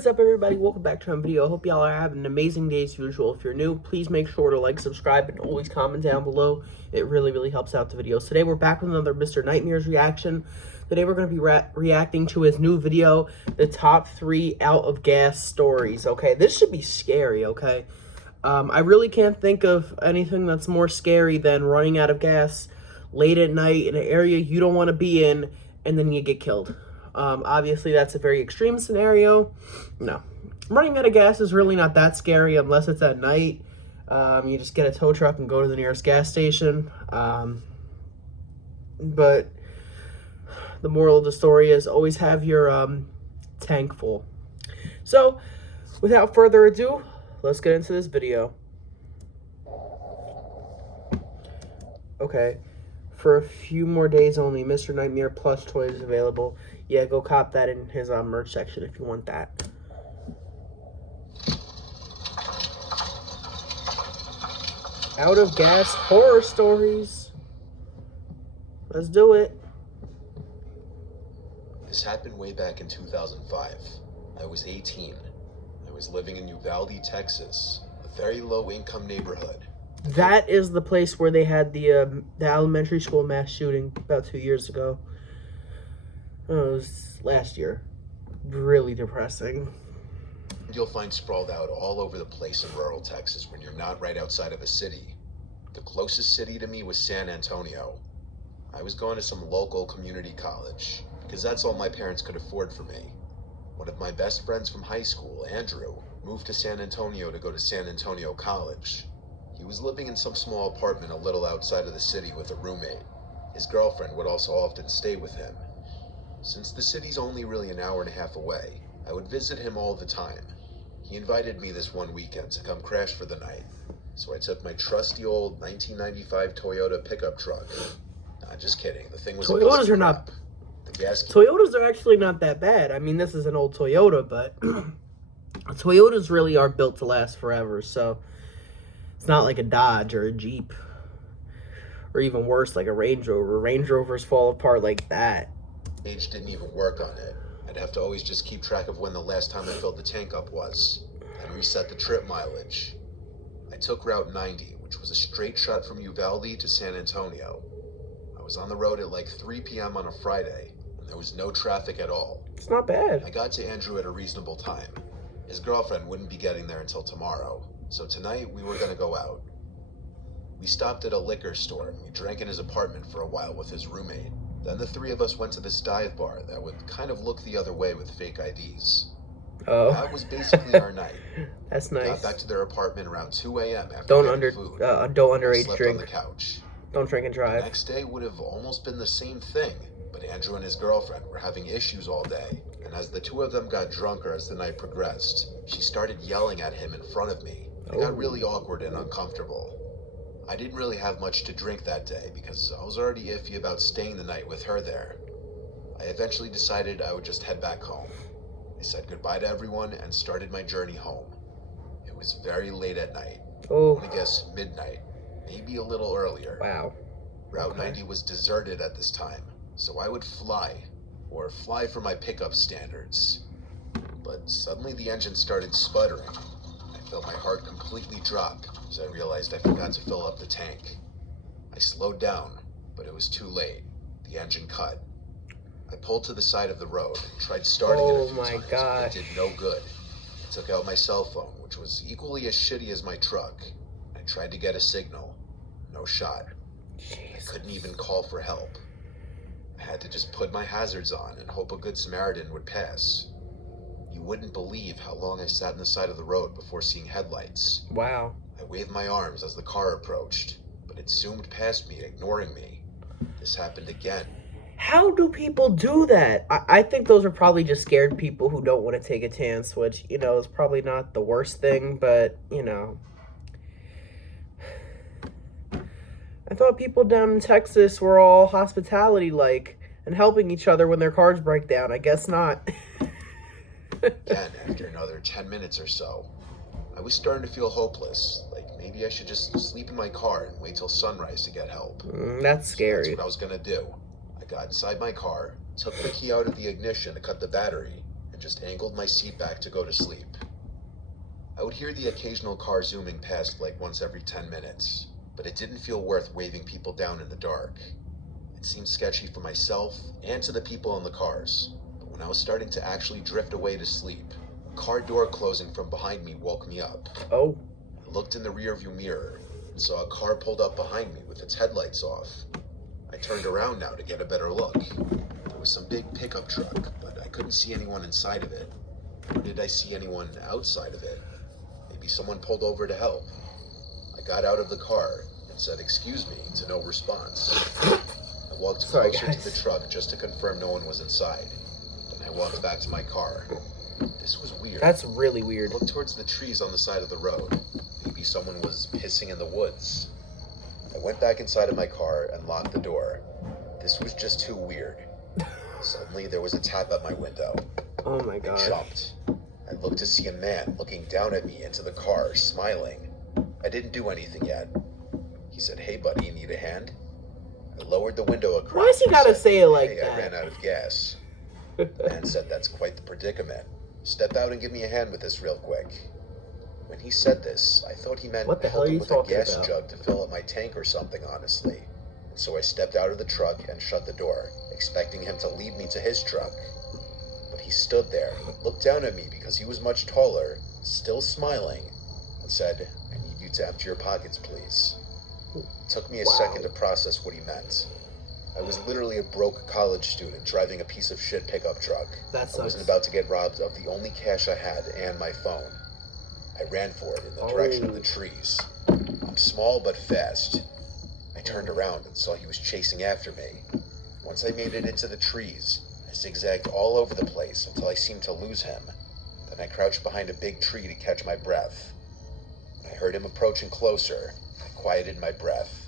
is up, everybody? Welcome back to another video. I hope y'all are having an amazing day as usual. If you're new, please make sure to like, subscribe, and always comment down below. It really helps out the videos. Today we're back with another Mr. Nightmares reaction. Today we're going to be reacting to his new video, the top 3 out of gas stories. Okay, this should be scary, okay? I really can't think of anything that's more scary than running out of gas late at night in an area you don't want to be in, and then you get killed. Obviously, that's a very extreme scenario. No. Running out of gas is really not that scary unless it's at night. You just get a tow truck and go to the nearest gas station. But the moral of the story is always have your tank full. So, without further ado, let's get into this video. Okay. For a few more days only, Mr. Nightmare plush toy is available. Yeah, go cop that in his merch section if you want that. Out of gas horror stories. Let's do it. This happened way back in 2005. I was 18. I was living in Uvalde, Texas, a very low-income neighborhood. That is the place where they had the elementary school mass shooting about 2 years ago. Oh, it was last year. Really depressing. You'll find sprawled out all over the place in rural Texas when you're not right outside of a city. The closest city to me was San Antonio. I was going to some local community college because that's all my parents could afford for me. One of my best friends from high school, Andrew, moved to San Antonio to go to San Antonio College. He was living in some small apartment a little outside of the city with a roommate. His girlfriend would also often stay with him. Since the city's only really an hour and a half away, I would visit him all the time. He invited me this one weekend to come crash for the night, so I took my trusty old 1995 Toyota pickup truck. Nah, just kidding. The thing was Toyotas are not... Toyotas are actually not that bad. I mean, this is an old Toyota, but Toyotas really are built to last forever, so it's not like a Dodge or a Jeep, or even worse, like a Range Rover. Range Rovers fall apart like that. Age didn't even work on it. I'd have to always just keep track of when the last time I filled the tank up was, and reset the trip mileage. I took Route 90, which was a straight shot from Uvalde to San Antonio. I was on the road at like 3 p.m. on a Friday, and there was no traffic at all. It's not bad. I got to Andrew at a reasonable time. His girlfriend wouldn't be getting there until tomorrow, so tonight we were gonna go out. We stopped at a liquor store, and we drank in his apartment for a while with his roommate. Then the three of us went to this dive bar that would kind of look the other way with fake IDs. Oh. That was basically our night. That's nice. Got back to their apartment around 2 a.m. after don't underage slept drink on the couch. Don't drink and drive. The next day would have almost been the same thing, but Andrew and his girlfriend were having issues all day, and as the two of them got drunker as the night progressed, she started yelling at him in front of me. It got really awkward and uncomfortable. I didn't really have much to drink that day because I was already iffy about staying the night with her there. I eventually decided I would just head back home. I said goodbye to everyone and started my journey home. It was very late at night. Oh. I guess midnight, maybe a little earlier. Wow. Route 90 was deserted at this time, so I would fly for my pickup standards. But suddenly the engine started sputtering. I felt my heart completely drop as I realized I forgot to fill up the tank. I slowed down, but it was too late. The engine cut. I pulled to the side of the road and tried starting it a few times, but it did no good. I took out my cell phone, which was equally as shitty as my truck. I tried to get a signal. No shot. I couldn't even call for help. I had to just put my hazards on and hope a good Samaritan would pass. You wouldn't believe how long I sat on the side of the road before seeing headlights. Wow. I waved my arms as the car approached, but it zoomed past me, ignoring me. This happened again. How do people do that? I think those are probably just scared people who don't want to take a chance, which, you know, is probably not the worst thing, but, you know. I thought people down in Texas were all hospitality-like and helping each other when their cars break down. I guess not. Again, after another 10 minutes or so, I was starting to feel hopeless. Like maybe I should just sleep in my car and wait till sunrise to get help. That's scary. So that's what I was gonna do. I got inside my car, took the key out of the ignition to cut the battery, and and just angled my seat back to go to sleep. I would hear the occasional car zooming past like once every 10 minutes, but it didn't feel worth waving people down in the dark. It seemed sketchy for myself and to the people in the cars, but when I was starting to actually drift away to sleep, a car door closing from behind me woke me up. Oh. I looked in the rearview mirror and saw a car pulled up behind me with its headlights off. I turned around now to get a better look. There was some big pickup truck, but I couldn't see anyone inside of it. Nor did I see anyone outside of it. Maybe someone pulled over to help. I got out of the car and said, "Excuse me," to no response. I walked closer to the truck just to confirm no one was inside. Then I walked back to my car. This was weird. That's really weird. I looked towards the trees on the side of the road. Maybe someone was pissing in the woods. I went back inside of my car and locked the door. This was just too weird. Suddenly there was a tap at my window. Oh my god. I jumped. I looked to see a man looking down at me into the car, smiling. I didn't do anything yet. He said, "Hey buddy, you need a hand?" I lowered the window a crack. Why's he gotta say it like "Hey, that? I ran out of gas." The man said, "That's quite the predicament. Step out and give me a hand with this real quick." When he said this, I thought he meant What the hell are help him you with a talking gas about? jug to fill up my tank or something, honestly. And so I stepped out of the truck and shut the door, expecting him to lead me to his truck. But he stood there, looked down at me because he was much taller, still smiling, and said, "I need you to empty your pockets, please." It took me a second to process what he meant. I was literally a broke college student driving a piece of shit pickup truck. That I sucks. wasn't about to get robbed of the only cash I had and my phone. I ran for it in the direction of the trees. I'm small but fast. I turned around and saw he was chasing after me. Once I made it into the trees, I zigzagged all over the place until I seemed to lose him. Then I crouched behind a big tree to catch my breath. When I heard him approaching closer, I quieted my breath.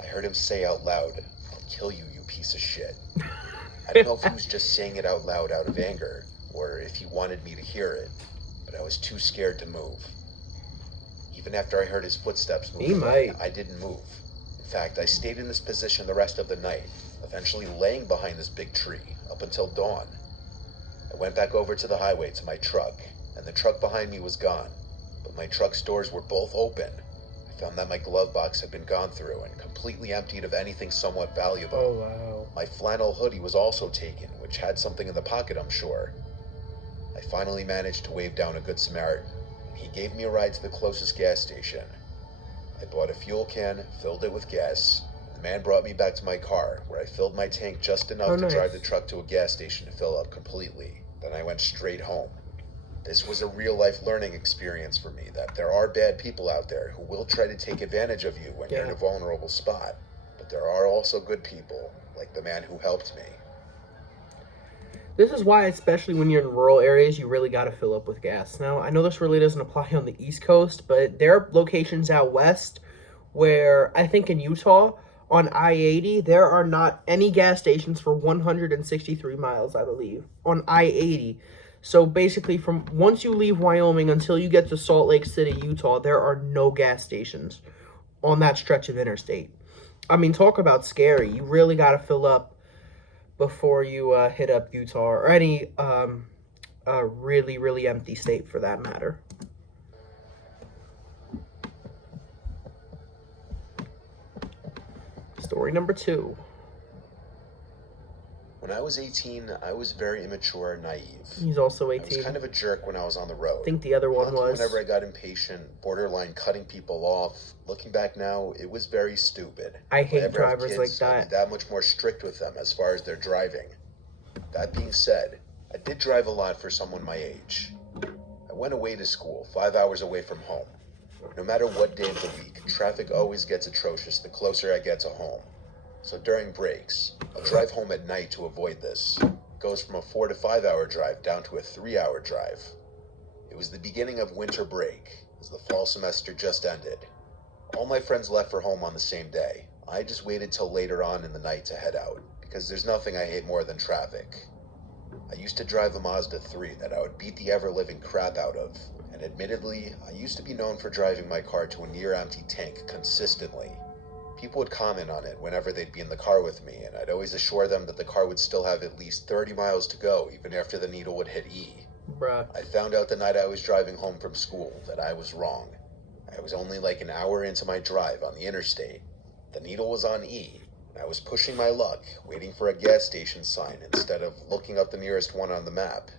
I heard him say out loud, "I'll kill you, you piece of shit." I don't know if he was just saying it out loud out of anger, or if he wanted me to hear it, but I was too scared to move. Even after I heard his footsteps moving away, I didn't move. In fact, I stayed in this position the rest of the night, eventually laying behind this big tree up until dawn. I went back over to the highway to my truck, and the truck behind me was gone, but my truck's doors were both open. I found that my glove box had been gone through and completely emptied of anything somewhat valuable. Oh wow. My flannel hoodie was also taken, which had something in the pocket, I'm sure. I finally managed to wave down a good Samaritan, and he gave me a ride to the closest gas station. I bought a fuel can, filled it with gas. The man brought me back to my car, where I filled my tank just enough to drive the truck to a gas station to fill up completely. Then I went straight home. This was a real-life learning experience for me, that there are bad people out there who will try to take advantage of you when you're in a vulnerable spot. But there are also good people, like the man who helped me. This is why, especially when you're in rural areas, you really got to fill up with gas. Now, I know this really doesn't apply on the East Coast, but there are locations out west where, I think in Utah, on I-80, there are not any gas stations for 163 miles, I believe, on I-80. So basically, from once you leave Wyoming until you get to Salt Lake City, Utah, there are no gas stations on that stretch of interstate. I mean, talk about scary. You really got to fill up before you hit up Utah or any really, really empty state for that matter. Story number 2. When I was 18, I was very immature and naive. He's also I 18. was kind of a jerk when I was on the road. I think the other one was. Whenever I got impatient, borderline cutting people off. Looking back now, it was very stupid. I hate If ever have drivers kids, like I'll that. be that much more strict with them as far as their driving. That being said, I did drive a lot for someone my age. I went away to school, 5 hours away from home. No matter what day of the week, traffic always gets atrocious the closer I get to home. So during breaks, I'll drive home at night to avoid this. It goes from a 4 to 5 hour drive down to a 3-hour drive. It was the beginning of winter break, as the fall semester just ended. All my friends left for home on the same day. I just waited till later on in the night to head out, because there's nothing I hate more than traffic. I used to drive a Mazda 3 that I would beat the ever-living crap out of, and admittedly, I used to be known for driving my car to a near-empty tank consistently. People would comment on it whenever they'd be in the car with me, and I'd always assure them that the car would still have at least 30 miles to go even after the needle would hit E. Bruh. I found out the night I was driving home from school that I was wrong. I was only like an hour into my drive on the interstate. The needle was on E, and I was pushing my luck, waiting for a gas station sign instead of looking up the nearest one on the map.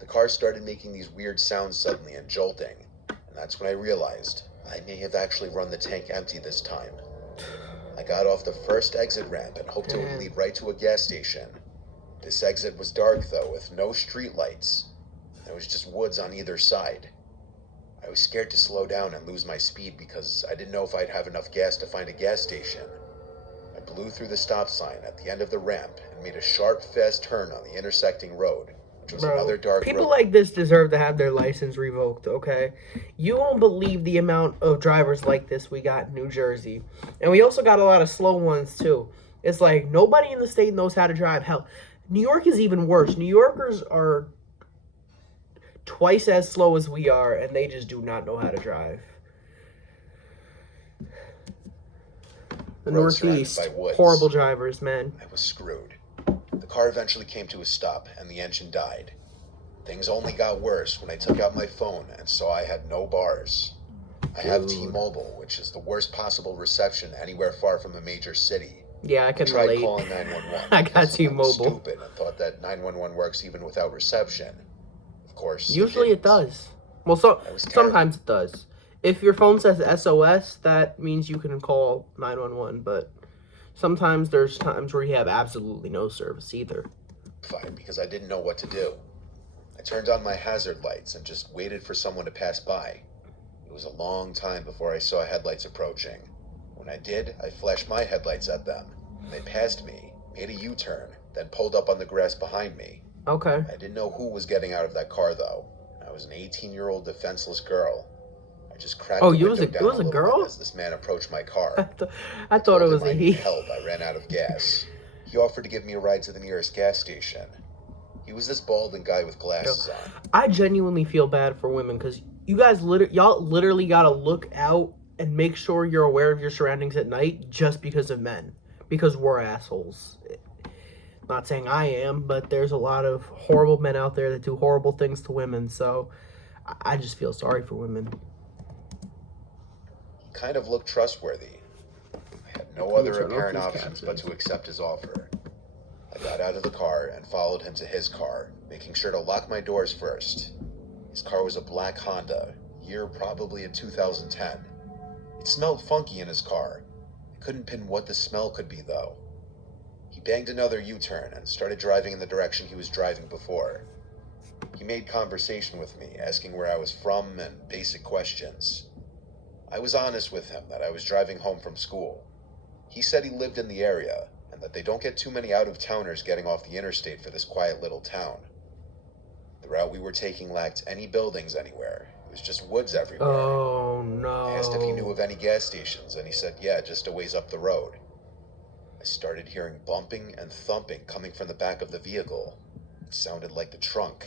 The car started making these weird sounds suddenly and jolting, and that's when I realized I may have actually run the tank empty this time. I got off the first exit ramp and hoped it would lead right to a gas station. This exit was dark though, with no street lights. There was just woods on either side. I was scared to slow down and lose my speed because I didn't know if I'd have enough gas to find a gas station. I blew through the stop sign at the end of the ramp and made a sharp, fast turn on the intersecting road, which was another dark people road. like this deserve to have their license revoked, okay? You won't believe the amount of drivers like this we got in New Jersey. And we also got a lot of slow ones, too. It's like, nobody in the state knows how to drive. Hell, New York is even worse. New Yorkers are twice as slow as we are, and they just do not know how to drive. The Northeast, horrible drivers, man. I was screwed. The car eventually came to a stop, and the engine died. Things only got worse when I took out my phone and saw I had no bars. I have T-Mobile, which is the worst possible reception anywhere far from a major city. Yeah, I can tried relate. calling 911. I got T-Mobile. I was stupid and thought that 911 works even without reception. Of course. Usually it does. Well, sometimes it does. If your phone says SOS, that means you can call 911, but sometimes there's times where you have absolutely no service either. Because I didn't know what to do. I turned on my hazard lights and just waited for someone to pass by. It was a long time before I saw headlights approaching. When I did, I flashed my headlights at them. They passed me, made a U-turn, then pulled up on the grass behind me. Okay. I didn't know who was getting out of that car, though. I was an 18-year-old defenseless girl. I just cracked the window down a little bit as this man approached my car. I thought it was a he. Help! I ran out of gas. He offered to give me a ride to the nearest gas station. He was this balding guy with glasses on. I genuinely feel bad for women because you guys y'all literally gotta look out and make sure you're aware of your surroundings at night just because of men. Because we're assholes. Not saying I am, but there's a lot of horrible men out there that do horrible things to women, so I just feel sorry for women. He kind of looked trustworthy. I had no other apparent options but to accept his offer. I got out of the car and followed him to his car, making sure to lock my doors first. His car was a black Honda, year probably in 2010. It smelled funky in his car. I couldn't pin what the smell could be, though. He banged another U-turn and started driving in the direction he was driving before. He made conversation with me, asking where I was from and basic questions. I was honest with him that I was driving home from school. He said he lived in the area, and that they don't get too many out-of-towners getting off the interstate for this quiet little town. The route we were taking lacked any buildings anywhere. It was just woods everywhere. Oh, no. I asked if he knew of any gas stations, and he said, yeah, just a ways up the road. I started hearing bumping and thumping coming from the back of the vehicle. It sounded like the trunk.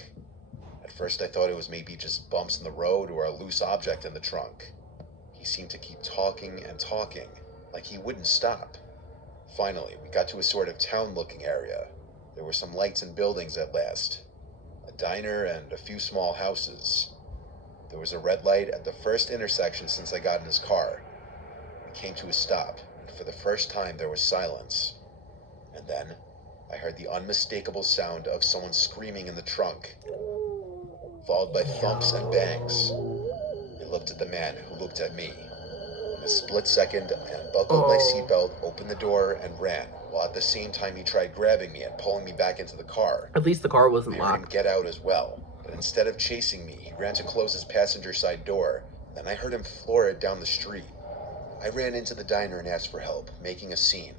At first I thought it was maybe just bumps in the road or a loose object in the trunk. He seemed to keep talking and talking, like he wouldn't stop. Finally, we got to a sort of town-looking area. There were some lights and buildings at last. A diner and a few small houses. There was a red light at the first intersection since I got in his car. We came to a stop, and for the first time there was silence. And then, I heard the unmistakable sound of someone screaming in the trunk, followed by thumps and bangs. I looked at the man, who looked at me. In a split second, I unbuckled my seatbelt, opened the door, and ran, while at the same time he tried grabbing me and pulling me back into the car. At least the car wasn't I heard him locked. get out as well, but instead of chasing me, he ran to close his passenger side door. Then I heard him floor it down the street. I ran into the diner and asked for help, making a scene.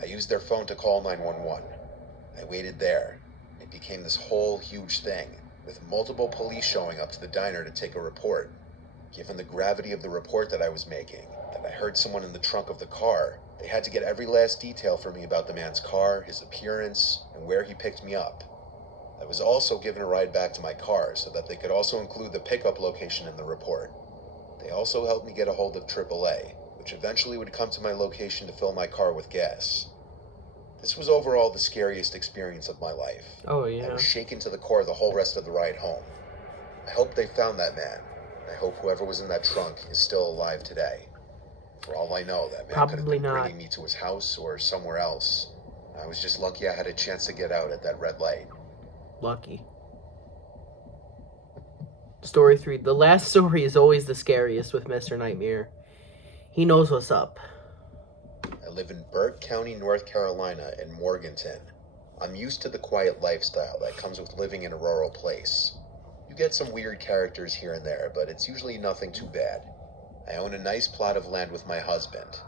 I used their phone to call 911. I waited there. It became this whole huge thing, with multiple police showing up to the diner to take a report. Given the gravity of the report that I was making, that I heard someone in the trunk of the car, they had to get every last detail from me about the man's car, his appearance, and where he picked me up. I was also given a ride back to my car so that they could also include the pickup location in the report. They also helped me get a hold of AAA, which eventually would come to my location to fill my car with gas. This was overall the scariest experience of my life. Oh, I yeah. was shaken to the core the whole rest of the ride home. I hope they found that man. I hope whoever was in that trunk is still alive today. For all I know, that man could have Probably been not. bringing me to his house or somewhere else. I was just lucky I had a chance to get out at that red light. Lucky. Story 3. The last story is always the scariest with Mr. Nightmare. He knows what's up. I live in Burke County, North Carolina, in Morganton. I'm used to the quiet lifestyle that comes with living in a rural place. You get some weird characters here and there, but it's usually nothing too bad. I own a nice plot of land with my husband.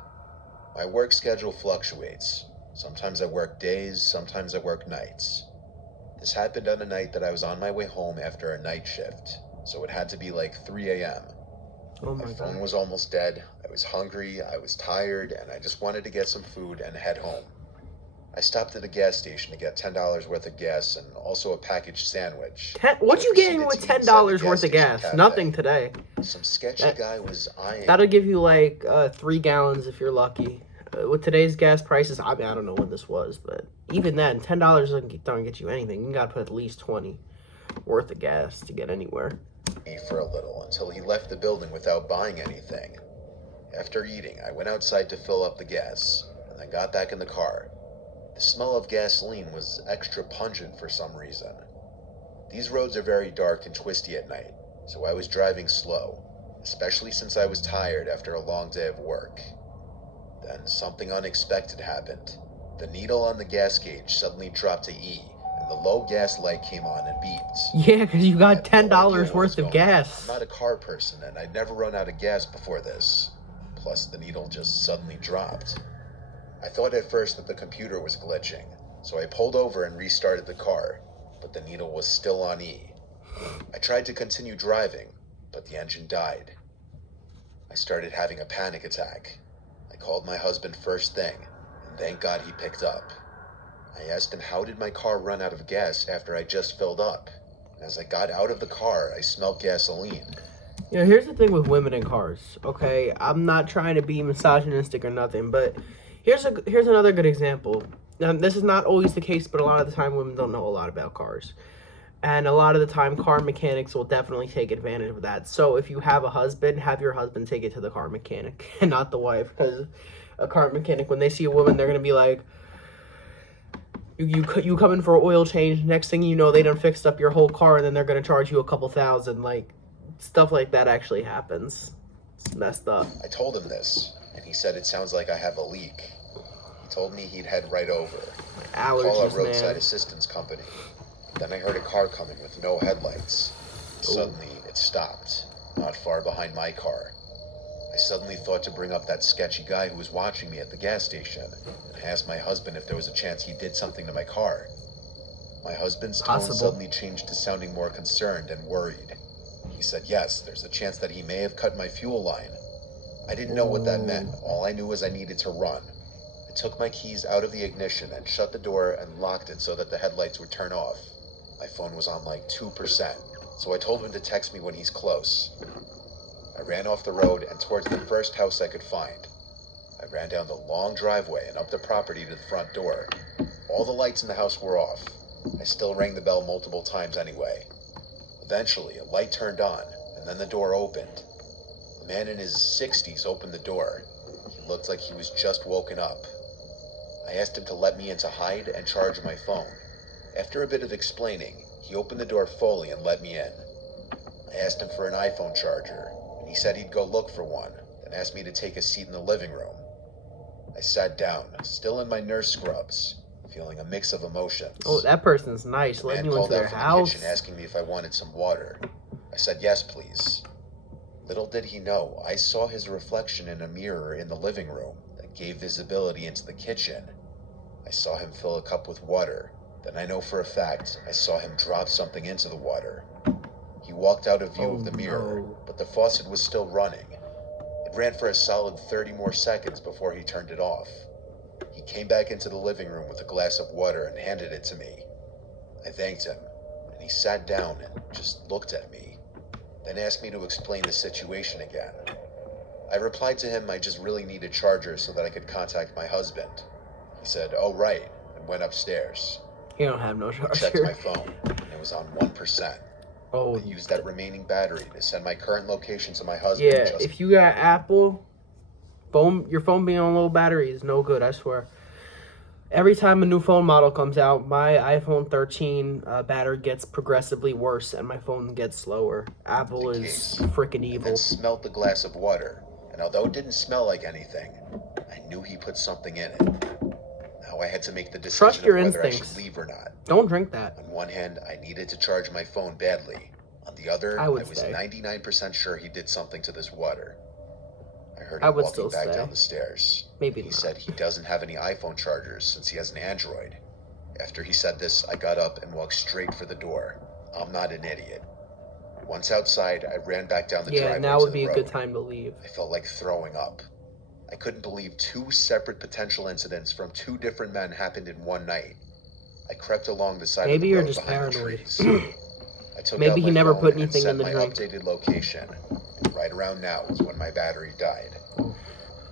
My work schedule fluctuates. Sometimes I work days, sometimes I work nights. This happened on a night that I was on my way home after a night shift, so it had to be like 3 a.m. Oh My my phone god. was almost dead, I was hungry, I was tired, and I just wanted to get some food and head home. I stopped at a gas station to get $10 worth of gas and also a packaged sandwich. What you getting with Proceeded to eat inside the $10 worth of station gas? cafe. Nothing today. Some sketchy That- guy was eyeing. That'll give you like 3 gallons if you're lucky. With today's gas prices, I mean, I don't know when this was, but even then, $10 don't get you anything. You gotta put at least 20 worth of gas to get anywhere. Me for a little until he left the building without buying anything. After eating, I went outside to fill up the gas, and then got back in the car. The smell of gasoline was extra pungent for some reason. These roads are very dark and twisty at night, so I was driving slow, especially since I was tired after a long day of work. Then something unexpected happened. The needle on the gas gauge suddenly dropped to E, and the low gas light came on and beeped. Yeah, because you I got had no idea $10 what worth was of going on. gas. I'm not a car person, and I'd never run out of gas before this. Plus, the needle just suddenly dropped. I thought at first that the computer was glitching, so I pulled over and restarted the car, but the needle was still on E. I tried to continue driving, but the engine died. I started having a panic attack. I called my husband first thing, and thank God he picked up. I asked him how did my car run out of gas after I just filled up. As I got out of the car, I smelled gasoline. You know, here's the thing with women in cars, okay? I'm not trying to be misogynistic or nothing, but here's another good example. Now, this is not always the case, but a lot of the time women don't know a lot about cars. And a lot of the time, car mechanics will definitely take advantage of that. So if you have a husband, have your husband take it to the car mechanic and not the wife. Because a car mechanic, when they see a woman, they're going to be like, you come in for an oil change. Next thing you know, they done fixed up your whole car, and then they're going to charge you a couple $1,000. Like, stuff like that actually happens. It's messed up. I told him this, and he said it sounds like I have a leak. He told me he'd head right over. Call a Allergies, roadside man. assistance company. Then I heard a car coming with no headlights. Suddenly, it stopped, not far behind my car. I suddenly thought to bring up that sketchy guy who was watching me at the gas station, and I asked my husband if there was a chance he did something to my car. My husband's tone Possible. suddenly changed to sounding more concerned and worried. He said, yes, there's a chance that he may have cut my fuel line. I didn't know what that meant. All I knew was I needed to run. I took my keys out of the ignition and shut the door and locked it so that the headlights would turn off. My phone was on like 2%, so I told him to text me when he's close. I ran off the road and towards the first house I could find. I ran down the long driveway and up the property to the front door. All the lights in the house were off. I still rang the bell multiple times anyway. Eventually, a light turned on, and then the door opened. A man in his 60s opened the door. He looked like he was just woken up. I asked him to let me in to hide and charge my phone. After a bit of explaining, he opened the door fully and let me in. I asked him for an iPhone charger, and he said he'd go look for one, then asked me to take a seat in the living room. I sat down, still in my nurse scrubs, feeling a mix of emotions. Oh, that person's nice. The Letting man you into called their out from the house. kitchen asking me if I wanted some water. I said yes, please. Little did he know, I saw his reflection in a mirror in the living room that gave visibility into the kitchen. I saw him fill a cup with water. Then I know for a fact I saw him drop something into the water. He walked out of view of the mirror, no. but the faucet was still running. It ran for a solid 30 more seconds before he turned it off. He came back into the living room with a glass of water and handed it to me. I thanked him, and he sat down and just looked at me, then asked me to explain the situation again. I replied to him I just really need a charger so that I could contact my husband. He said, "Oh, right," and went upstairs. You don't have no I checked my charger. phone, and it was on 1%. Oh, I used that remaining battery to send my current location to my husband. yeah. If you got Apple, your phone being on low battery is no good, I swear. Every time a new phone model comes out, my iPhone 13 battery gets progressively worse and my phone gets slower. Apple The is case. freaking And evil. then smelt the glass of water, and although it didn't smell like anything, I knew he put something in it. Now I had to make the decision Trust your of whether I instincts. should leave or not. Don't drink that. On one hand, I needed to charge my phone badly. On the other, I I would was stay. 99% sure he did something to this water. I heard I him would walking still back stay. down the stairs. Maybe He not. said he doesn't have any iPhone chargers since he has an Android. After he said this, I got up and walked straight for the door. I'm not an idiot. Once outside, I ran back down the Yeah, driveway now to would the be a road. good time to leave. I felt like throwing up. I couldn't believe 2 separate potential incidents from 2 different men happened in one night. I crept along the side Maybe of you're the road just behind the paranoid. trees. I took Maybe out he my never phone put and anything set in the my drink. updated location. And right around now was when my battery died.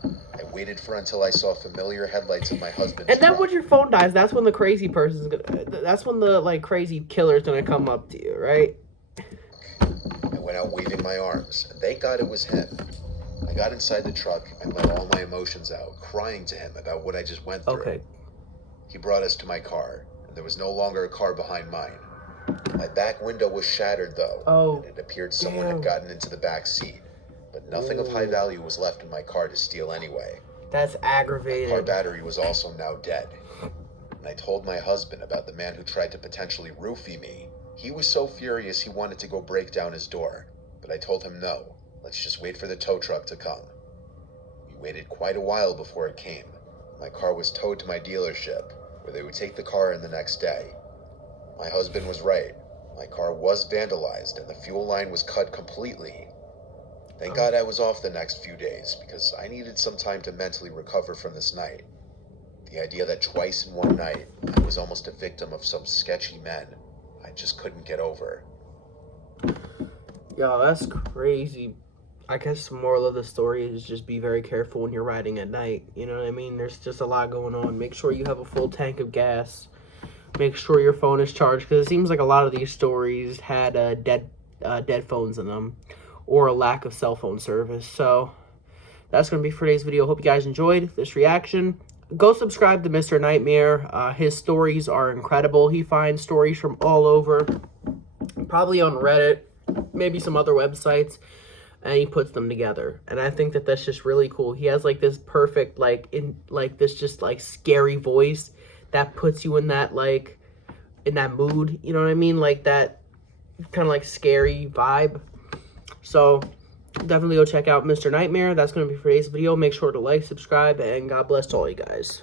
I waited for until I saw familiar headlights of my husband's And then truck. when your phone dies, that's when the crazy person's gonna. That's when the like crazy killer's gonna come up to you, right? I went out waving my arms, and thank God it was him. I got inside the truck and let all my emotions out, crying to him about what I just went through. Okay. He brought us to my car, and there was no longer a car behind mine. My back window was shattered, though, Oh, and it appeared someone damn. had gotten into the back seat. But nothing of high Ooh. value was left in my car to steal anyway. That's My car aggravating. battery was also now dead. And I told my husband about the man who tried to potentially roofie me. He was so furious he wanted to go break down his door, but I told him no. Let's just wait for the tow truck to come. We waited quite a while before it came. My car was towed to my dealership, where they would take the car in the next day. My husband was right. My car was vandalized and the fuel line was cut completely. Thank God I was off the next few days because I needed some time to mentally recover from this night. The idea that twice in one night I was almost a victim of some sketchy men, I just couldn't get over. Yo, that's crazy. I guess the moral of the story is just be very careful when you're riding at night. You know what I mean? There's just a lot going on. Make sure you have a full tank of gas. Make sure your phone is charged because it seems like a lot of these stories had dead phones in them or a lack of cell phone service. So that's going to be for today's video. Hope you guys enjoyed this reaction. Go subscribe to Mr. Nightmare. His stories are incredible. He finds stories from all over, probably on Reddit, maybe some other websites, and he puts them together. And I think that that's just really cool. He has like this perfect, this just like scary voice that puts you in that mood, you know what I mean? Like that kind of like scary vibe. So definitely go check out Mr. Nightmare. That's going to be for today's video. Make sure to like, subscribe, and God bless to all you guys.